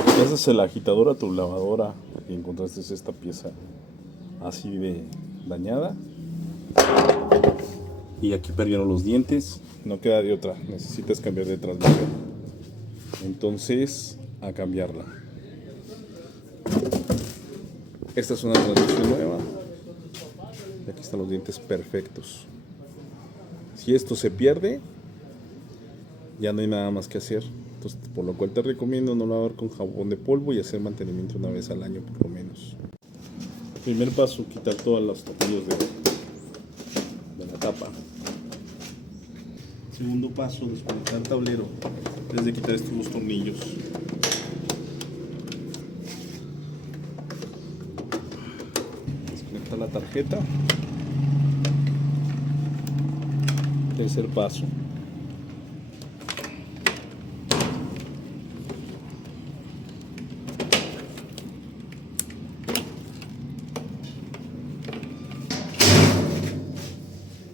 Haces el agitador a tu lavadora y encontraste esta pieza así de dañada y aquí perdieron los dientes, no queda de otra, necesitas cambiar de transmisión, entonces a cambiarla. Esta es una transmisión nueva y aquí están los dientes perfectos. Si esto se pierde, ya no hay nada más que hacer. Entonces, por lo cual te recomiendo no lavar con jabón de polvo y hacer mantenimiento una vez al año por lo menos. Primer paso, quitar todos los tornillos de la tapa. Segundo paso, desconectar el tablero. Debes de quitar estos dos tornillos. Desconectar la tarjeta. Tercer paso.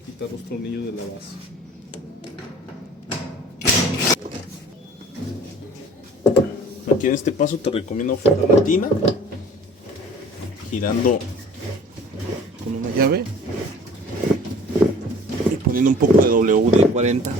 Quitar los tornillos de la base. Aquí en este paso te recomiendo fuera la tina, girando con una llave y poniendo un poco de WD-40.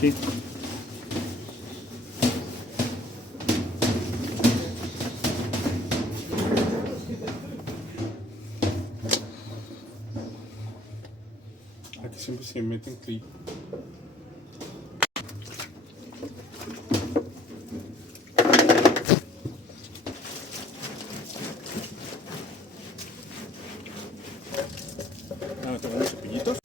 Sí. Aquí siempre se mete un clip. Ahora tengo unos cepillitos.